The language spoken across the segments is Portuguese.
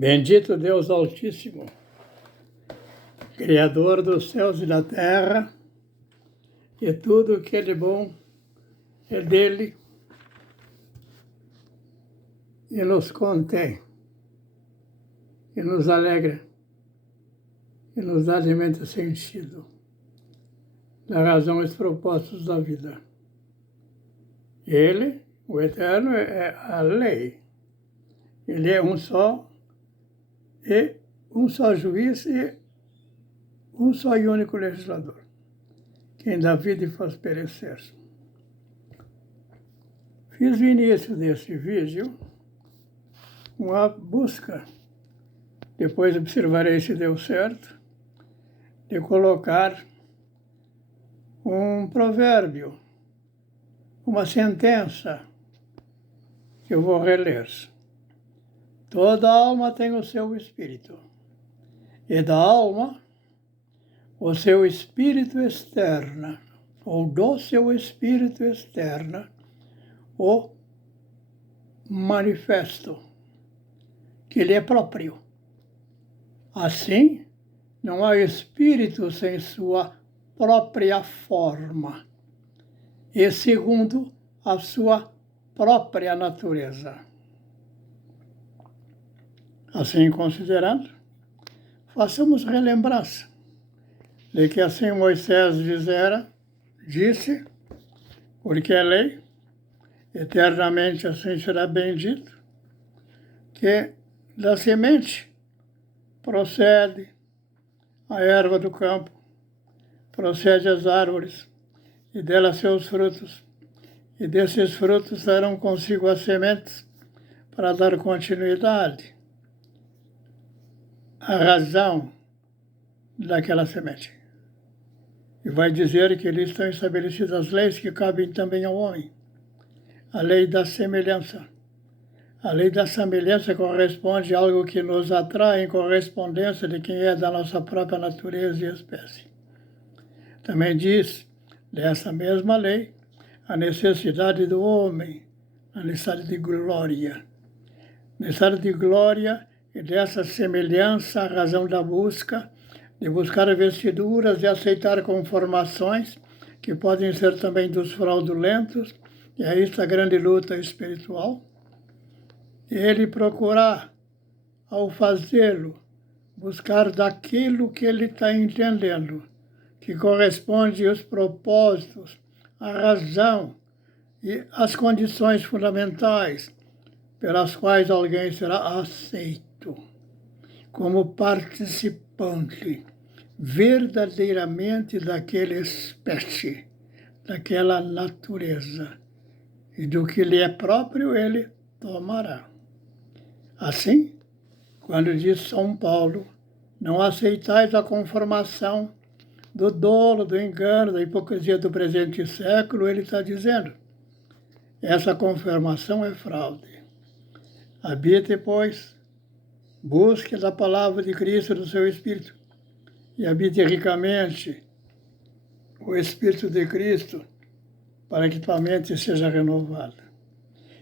Bendito Deus Altíssimo, Criador dos céus e da terra, e tudo o que é de bom é dele e nos contém, e nos alegra, e nos dá alimento sentido, da razão e os propósitos da vida. Ele, o Eterno, é a lei. Ele é um só juiz e um só e único legislador, quem dá vida e faz perecer. Fiz o início desse vídeo uma busca, depois observarei se deu certo, de colocar um provérbio, uma sentença que eu vou reler. Toda alma tem o seu espírito, e da alma o seu espírito externa, ou do seu espírito externa, o manifesto, que lhe é próprio. Assim, não há espírito sem sua própria forma, e segundo a sua própria natureza. Assim considerando, façamos relembrança de que assim Moisés disse, porque é lei, eternamente assim será bendito, que da semente procede a erva do campo, procede as árvores, e delas seus frutos, e desses frutos darão consigo as sementes para dar continuidade à razão daquela semente. E vai dizer que ali estão estabelecidas as leis que cabem também ao homem. A lei da semelhança. A lei da semelhança corresponde a algo que nos atrai em correspondência de quem é da nossa própria natureza e espécie. Também diz, dessa mesma lei, a necessidade do homem, a necessidade de glória. Necessidade de glória e dessa semelhança, a razão da busca, de buscar vestiduras e aceitar conformações, que podem ser também dos fraudulentos, e é isso a grande luta espiritual. E ele procurar, ao fazê-lo, buscar daquilo que ele está entendendo, que corresponde aos propósitos, à razão e às condições fundamentais pelas quais alguém será aceito como participante verdadeiramente daquela espécie, daquela natureza, e do que lhe é próprio ele tomará. Assim, quando diz São Paulo, não aceitais a conformação do dolo, do engano, da hipocrisia do presente século, ele está dizendo, essa conformação é fraude. Habite, pois, busque da palavra de Cristo do seu Espírito, e habite ricamente o Espírito de Cristo, para que tua mente seja renovada.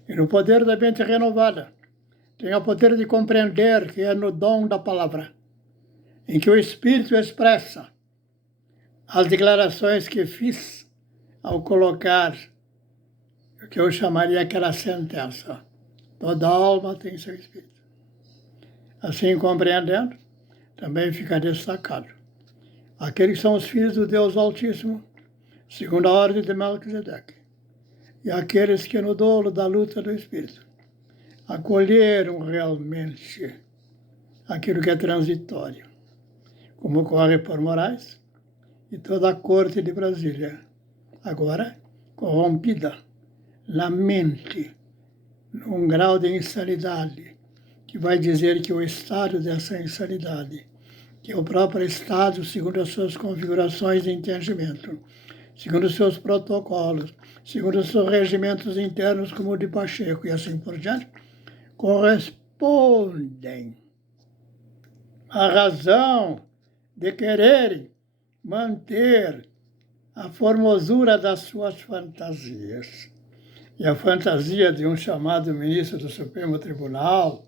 E no poder da mente renovada, tenha o poder de compreender que é no dom da palavra, em que o Espírito expressa as declarações que fiz ao colocar o que eu chamaria aquela sentença. Toda alma tem seu Espírito. Assim compreendendo, também fica destacado aqueles que são os filhos do Deus Altíssimo, segundo a ordem de Melquisedeque, e aqueles que no dolo da luta do Espírito acolheram realmente aquilo que é transitório, como ocorre por Moraes e toda a corte de Brasília, agora corrompida na mente, num grau de insanidade, que vai dizer que o estado dessa insanidade, que é o próprio Estado, segundo as suas configurações de entendimento, segundo os seus protocolos, segundo os seus regimentos internos, como o de Pacheco e assim por diante, correspondem à razão de quererem manter a formosura das suas fantasias. E a fantasia de um chamado ministro do Supremo Tribunal,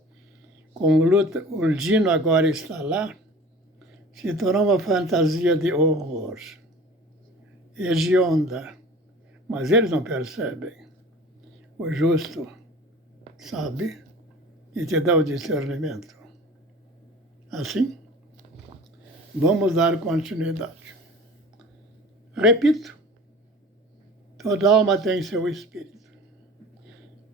como o Dino agora está lá, se tornou uma fantasia de horror, hedionda. Mas eles não percebem. O justo sabe e te dá o discernimento. Assim, vamos dar continuidade. Repito, toda alma tem seu espírito.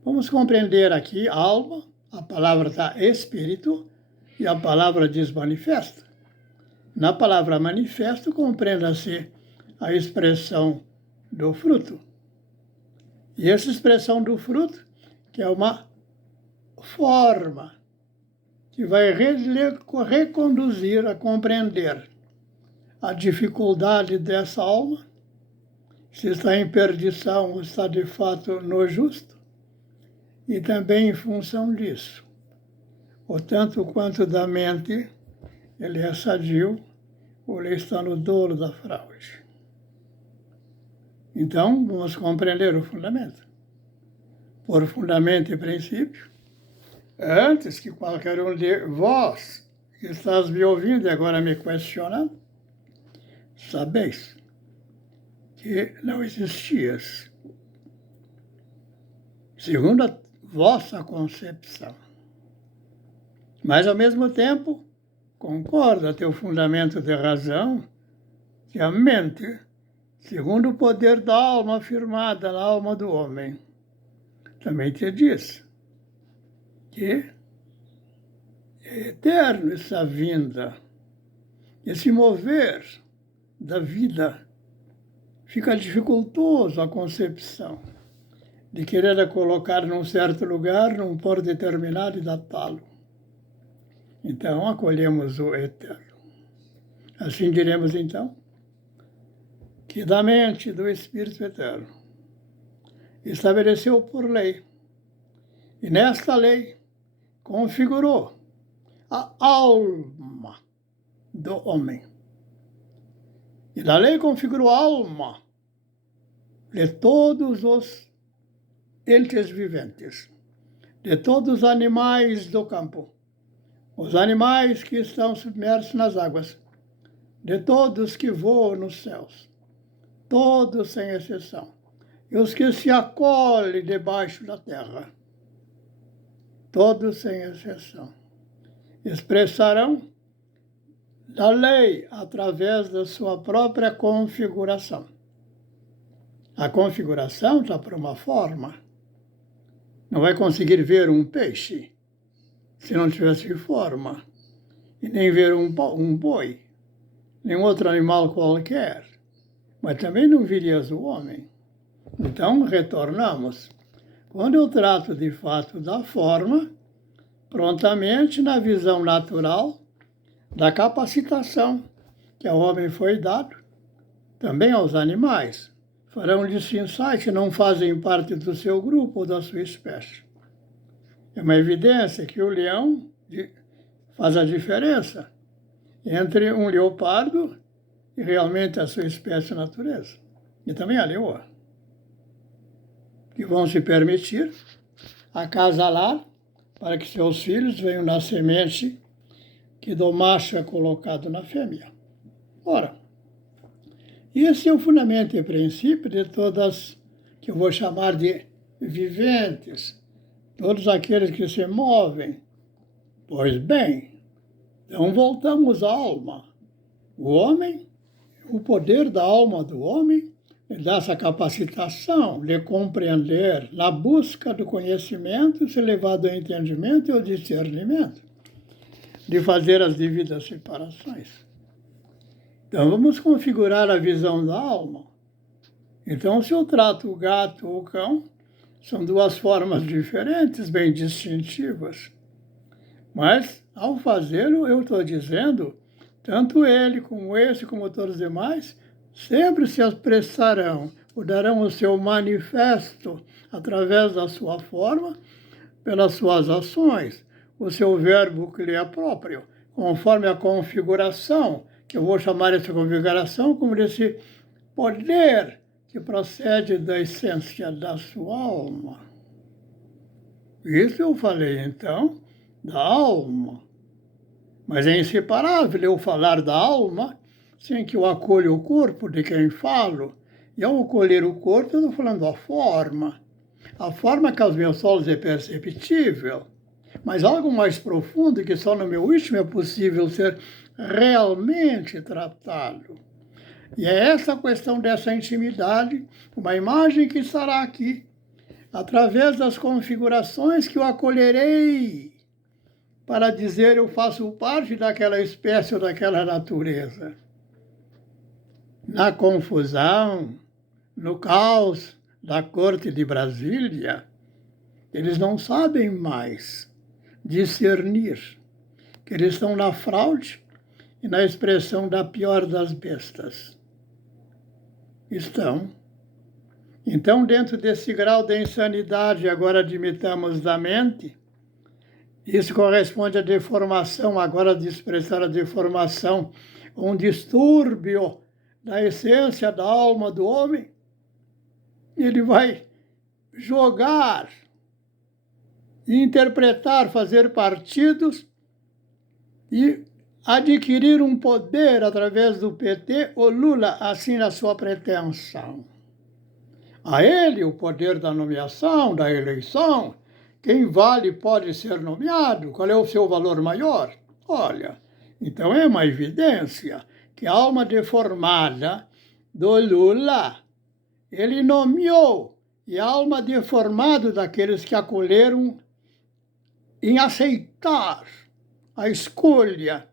Vamos compreender aqui alma, a palavra está espírito, e a palavra diz manifesto. Na palavra manifesto, compreenda-se a expressão do fruto. E essa expressão do fruto, que é uma forma que vai reconduzir a compreender a dificuldade dessa alma, se está em perdição ou está de fato no justo, e também em função disso, o tanto quanto da mente ele é sadio ou ele está no dolo da fraude. Então, vamos compreender o fundamento. Por fundamento e princípio, antes que qualquer um de vós que estás me ouvindo e agora me questionando, sabeis que não existias, segundo a vossa concepção. Mas, ao mesmo tempo, concorda teu fundamento de razão que a mente, segundo o poder da alma afirmada na alma do homem, também te diz que é eterno essa vinda, esse mover da vida. Fica dificultoso a concepção de querer a colocar num certo lugar, num por determinado e datá-lo. Então, acolhemos o eterno. Assim diremos, então, que da mente do Espírito Eterno estabeleceu por lei, e nesta lei configurou a alma do homem. E da lei configurou a alma de todos os entes viventes, de todos os animais do campo, os animais que estão submersos nas águas, de todos que voam nos céus, todos sem exceção, e os que se acolhem debaixo da terra, todos sem exceção, expressarão da lei através da sua própria configuração. A configuração está para uma forma. Não vai conseguir ver um peixe se não tivesse forma, e nem ver um boi, nem outro animal qualquer, mas também não virias o homem. Então, retornamos. Quando eu trato de fato da forma, prontamente na visão natural, da capacitação que ao homem foi dado, também aos animais, farão distinções que não fazem parte do seu grupo ou da sua espécie. É uma evidência que o leão faz a diferença entre um leopardo e realmente a sua espécie natureza. E também a leoa, que vão se permitir acasalar para que seus filhos venham na semente que do macho é colocado na fêmea. Ora, esse é o fundamento e princípio de todas, que eu vou chamar de viventes, todos aqueles que se movem. Pois bem, então voltamos à alma. O homem, o poder da alma do homem, é dessa capacitação de compreender, na busca do conhecimento, se levado ao entendimento e ao discernimento, de fazer as devidas separações. Então, vamos configurar a visão da alma. Então, se eu trato o gato ou o cão, são duas formas diferentes, bem distintivas. Mas, ao fazê-lo, eu estou dizendo, tanto ele como esse, como todos os demais, sempre se expressarão ou darão o seu manifesto através da sua forma, pelas suas ações, o seu verbo que lhe é próprio, conforme a configuração, que eu vou chamar essa configuração como desse poder que procede da essência da sua alma. Isso eu falei, então, da alma. Mas é inseparável eu falar da alma sem que eu acolha o corpo de quem falo. E ao acolher o corpo, eu estou falando da forma. A forma que aos meus olhos é perceptível, mas algo mais profundo que só no meu íntimo é possível ser realmente tratado. E é essa a questão dessa intimidade, uma imagem que estará aqui, através das configurações que eu acolherei, para dizer eu faço parte daquela espécie ou daquela natureza. Na confusão, no caos da corte de Brasília, eles não sabem mais discernir que eles estão na fraude e na expressão da pior das bestas. Estão. Então, dentro desse grau de insanidade, agora admitamos da mente, isso corresponde à deformação, agora de expressar a deformação, um distúrbio da essência da alma do homem. Ele vai jogar, interpretar, fazer partidos e adquirir um poder através do PT, o Lula, assim na sua pretensão. A ele o poder da nomeação, da eleição. Quem vale pode ser nomeado. Qual é o seu valor maior? Olha, então é uma evidência que a alma deformada do Lula, ele nomeou, e a alma deformada daqueles que acolheram em aceitar a escolha,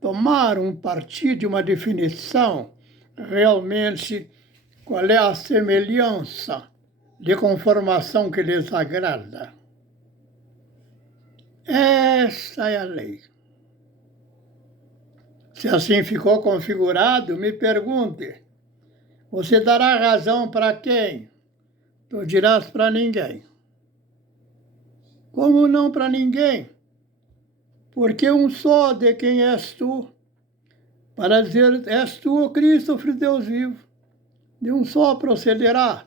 tomar um partido, uma definição, realmente qual é a semelhança de conformação que lhes agrada. Essa é a lei. Se assim ficou configurado, me pergunte, você dará razão para quem? Tu dirás para ninguém. Como não para ninguém? Porque um só de quem és tu, para dizer, és tu, o Cristo, o Filho de Deus vivo. De um só procederá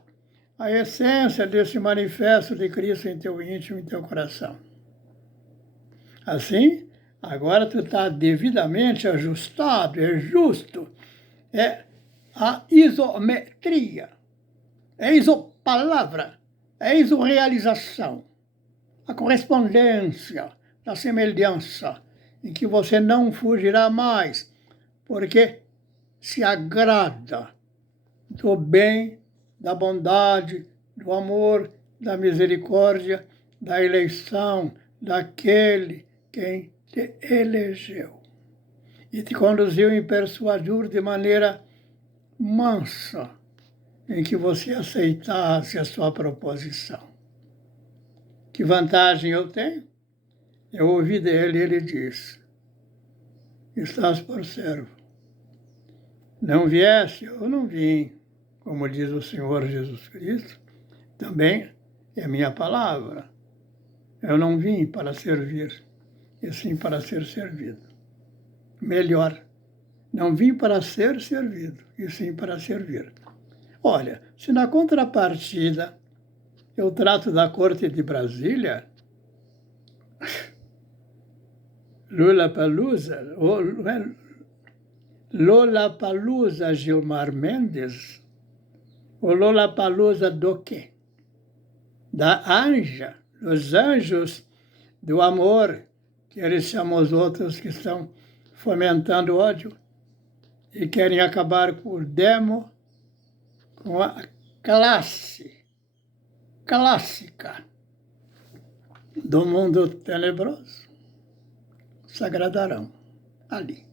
a essência desse manifesto de Cristo em teu íntimo, em teu coração. Assim, agora tu está devidamente ajustado, é justo, é a isometria, é a isopalavra, é a isorrealização, a correspondência da semelhança, em que você não fugirá mais, porque se agrada do bem, da bondade, do amor, da misericórdia, da eleição, daquele quem te elegeu e te conduziu em persuadir de maneira mansa, em que você aceitasse a sua proposição. Que vantagem eu tenho? Eu ouvi dele, ele disse, estás por servo. Não viesse, eu não vim, como diz o Senhor Jesus Cristo, também é minha palavra. Eu não vim para servir, e sim para ser servido. Melhor, não vim para ser servido, e sim para servir. Olha, se na contrapartida eu trato da corte de Brasília, Lollapalooza Gilmar Mendes, o Lollapalooza do quê? Da Anja, dos anjos do amor, que eles chamam os outros que estão fomentando ódio e querem acabar com o demo, com a classe clássica do mundo tenebroso, se agradarão ali.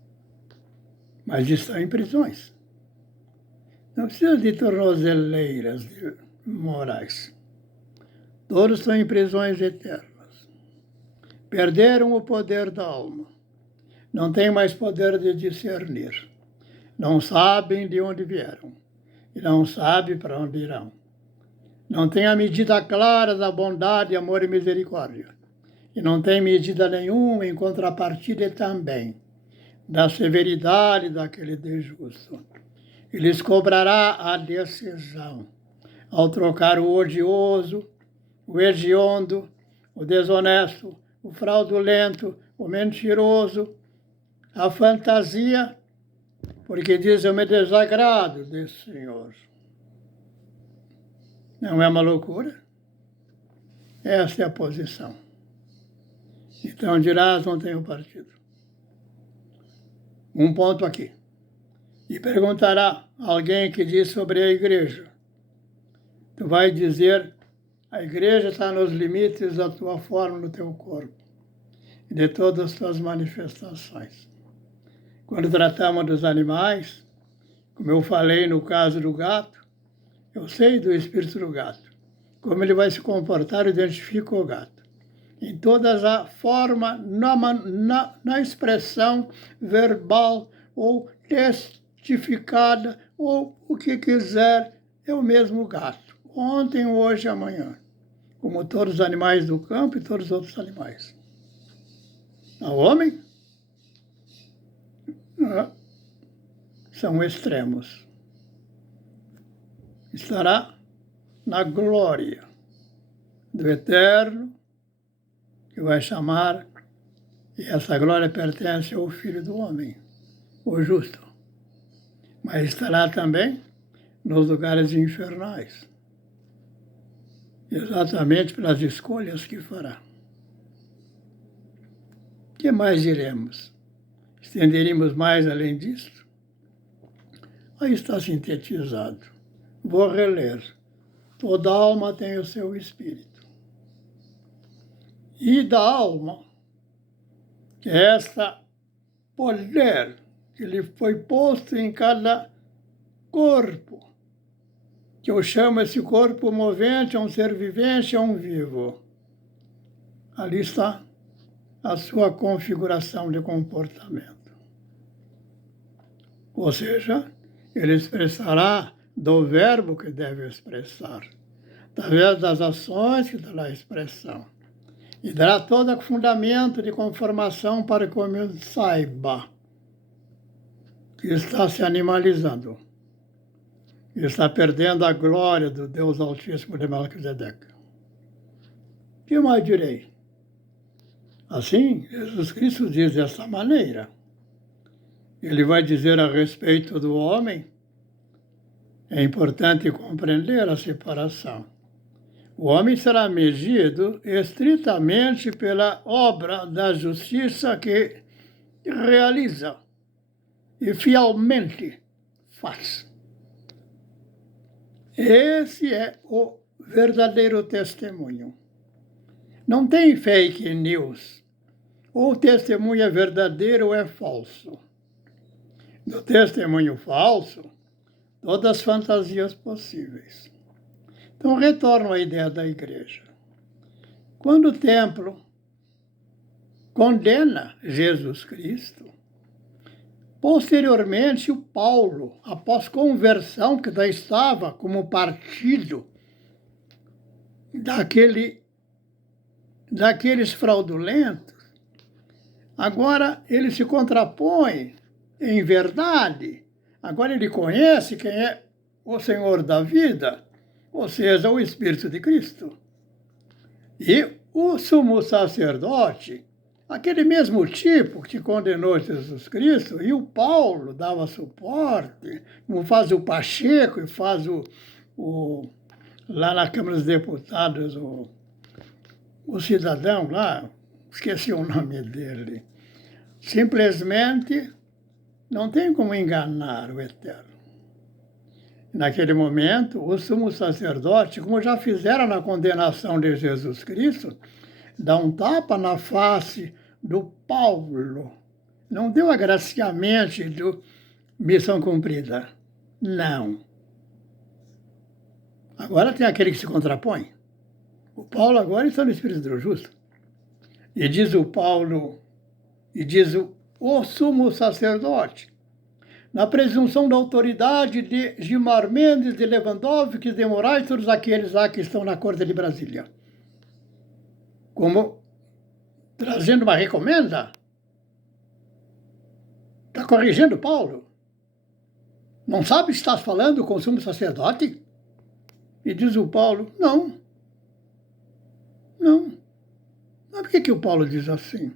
Mas estão em prisões. Não precisa de tornozeleiras morais. Todos estão em prisões eternas. Perderam o poder da alma. Não têm mais poder de discernir. Não sabem de onde vieram. E não sabem para onde irão. Não têm a medida clara da bondade, amor e misericórdia. E não têm medida nenhuma em contrapartida também da severidade daquele de justo. E lhes cobrará a decisão ao trocar o odioso, o hediondo, o desonesto o fraudulento, o mentiroso, a fantasia, porque diz, eu me desagrado desse Senhor. Não é uma loucura? Esta é a posição. Então dirás, não tenho partido. Um ponto aqui. E perguntará alguém que diz sobre a igreja. Tu vai dizer, a igreja está nos limites da tua forma, no teu corpo, e de todas as tuas manifestações. Quando tratamos dos animais, como eu falei no caso do gato, eu sei do espírito do gato. Como ele vai se comportar, eu identifico o gato. Em toda a forma, na expressão verbal ou testificada, ou o que quiser, é o mesmo gato. Ontem, hoje e amanhã. Como todos os animais do campo e todos os outros animais. O homem são extremos. Estará na glória do Eterno, que vai chamar, e essa glória pertence ao Filho do Homem, o justo. Mas estará também nos lugares infernais, exatamente pelas escolhas que fará. O que mais diremos? Estenderíamos mais além disso? Aí está sintetizado. Vou reler. Toda alma tem o seu espírito. E da alma, que é esta poder que lhe foi posto em cada corpo, que eu chamo esse corpo movente, é um ser vivente, é um vivo. Ali está a sua configuração de comportamento. Ou seja, ele expressará do verbo que deve expressar, através das ações que dará a expressão. E dará todo o fundamento de conformação para que o homem saiba que está se animalizando, que está perdendo a glória do Deus Altíssimo de Melquisedeque. O que mais direi? Assim, Jesus Cristo diz dessa maneira. Ele vai dizer a respeito do homem, é importante compreender a separação. O homem será medido estritamente pela obra da justiça que realiza e fielmente faz. Esse é o verdadeiro testemunho. Não tem fake news. Ou o testemunho é verdadeiro ou é falso. No testemunho falso, todas as fantasias possíveis. Então, retorno à ideia da igreja. Quando o templo condena Jesus Cristo, posteriormente o Paulo, após conversão, que já estava como partido daqueles fraudulentos, agora ele se contrapõe em verdade. Agora ele conhece quem é o Senhor da vida, ou seja, o Espírito de Cristo. E o sumo sacerdote, aquele mesmo tipo que condenou Jesus Cristo, e o Paulo dava suporte, como faz o Pacheco e faz lá na Câmara dos Deputados, o cidadão lá, esqueci o nome dele, simplesmente não tem como enganar o Eterno. Naquele momento, o sumo sacerdote, como já fizeram na condenação de Jesus Cristo, dá um tapa na face do Paulo. Não deu agraciamente do missão cumprida. Não. Agora tem aquele que se contrapõe. O Paulo agora está no Espírito do Justo. E diz o Paulo, e diz o sumo sacerdote, na presunção da autoridade de Gilmar Mendes, de Lewandowski, de Moraes, todos aqueles lá que estão na Corte de Brasília. Como trazendo uma recomenda? Está corrigindo Paulo? Não sabe se estás falando com o sumo sacerdote? E diz o Paulo, não. Mas por que o Paulo diz assim?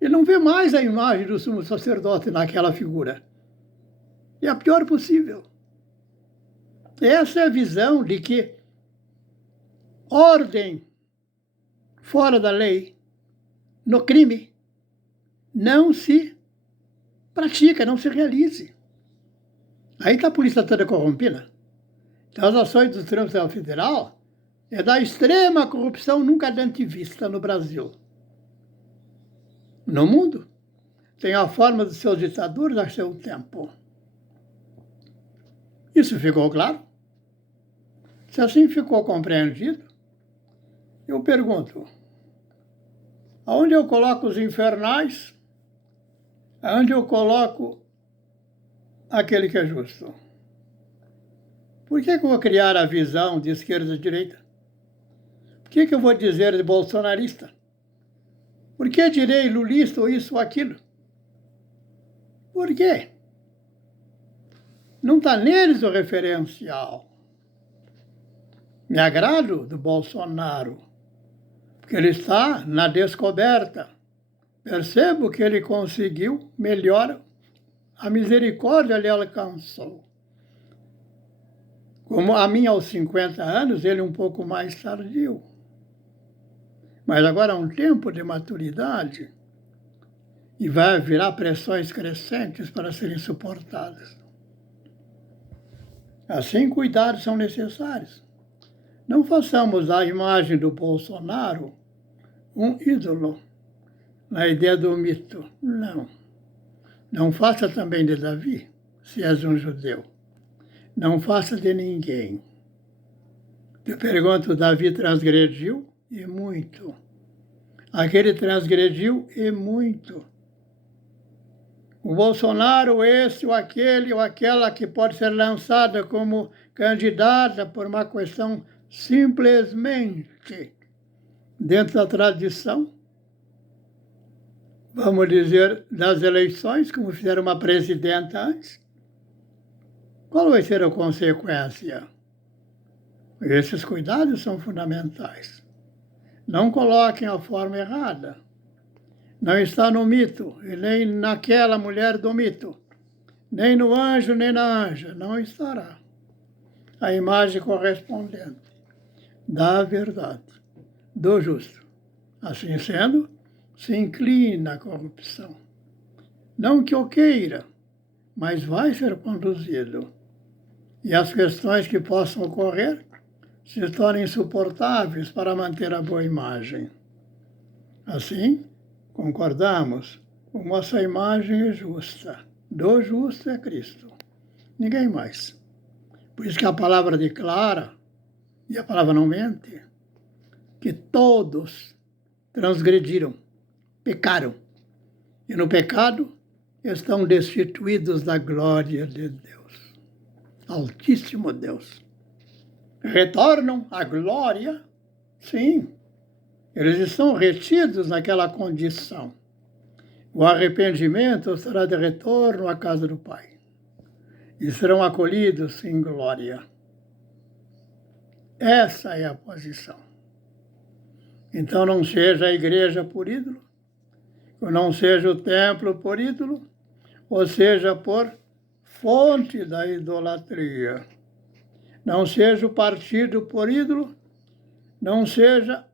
Ele não vê mais a imagem do sumo sacerdote naquela figura. É a pior possível. Essa é a visão de que ordem fora da lei, no crime, não se pratica, não se realize. Aí está a polícia toda corrompida. Então, as ações do Supremo Tribunal Federal é da extrema corrupção nunca antes vista no Brasil. No mundo, tem a forma dos seus ditadores a seu tempo. Isso ficou claro? Se assim ficou compreendido, eu pergunto, aonde eu coloco os infernais? Aonde eu coloco aquele que é justo? Por que eu vou criar a visão de esquerda e direita? Por que eu vou dizer de bolsonarista? Por que direi lulista ou isso ou aquilo? Por quê? Não está neles o referencial. Me agrado do Bolsonaro, porque ele está na descoberta. Percebo que ele conseguiu melhor, a misericórdia lhe alcançou. Como a mim aos 50 anos, ele um pouco mais tardio. Mas agora há um tempo de maturidade e vai virar pressões crescentes para serem suportadas. Assim, cuidados são necessários. Não façamos da imagem do Bolsonaro um ídolo, na ideia do mito. Não. Não faça também de Davi, se és um judeu. Não faça de ninguém. Te pergunto, Davi transgrediu? E muito. Aquele transgrediu e muito. O Bolsonaro, esse ou aquele ou aquela que pode ser lançada como candidata por uma questão simplesmente dentro da tradição, vamos dizer, das eleições, como fizeram uma presidenta antes, qual vai ser a consequência? Esses cuidados são fundamentais. Não coloquem a forma errada. Não está no mito, e nem naquela mulher do mito, nem no anjo, nem na anja. Não estará a imagem correspondente da verdade, do justo. Assim sendo, se inclina à corrupção. Não que eu queira, mas vai ser conduzido. E as questões que possam ocorrer se tornem insuportáveis para manter a boa imagem. Assim, concordamos, como essa imagem é justa. Do justo é Cristo. Ninguém mais. Por isso que a palavra declara, e a palavra não mente, que todos transgrediram, pecaram. E no pecado estão destituídos da glória de Deus. Altíssimo Deus. Retornam à glória? Sim. Eles estão retidos naquela condição. O arrependimento será de retorno à casa do Pai. E serão acolhidos em glória. Essa é a posição. Então não seja a igreja por ídolo, ou não seja o templo por ídolo, ou seja por fonte da idolatria. Não seja o partido por ídolo, não seja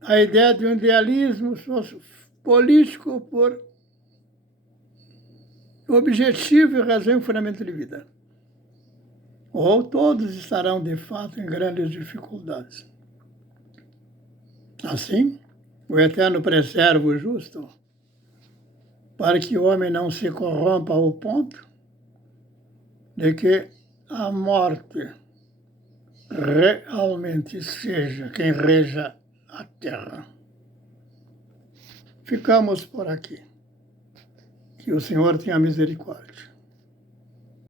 a ideia de um idealismo político por objetivo e razão e fundamento de vida. Ou todos estarão, de fato, em grandes dificuldades. Assim, o Eterno preserva o justo, para que o homem não se corrompa ao ponto de que a morte realmente seja quem reja a terra. Ficamos por aqui. Que o Senhor tenha misericórdia.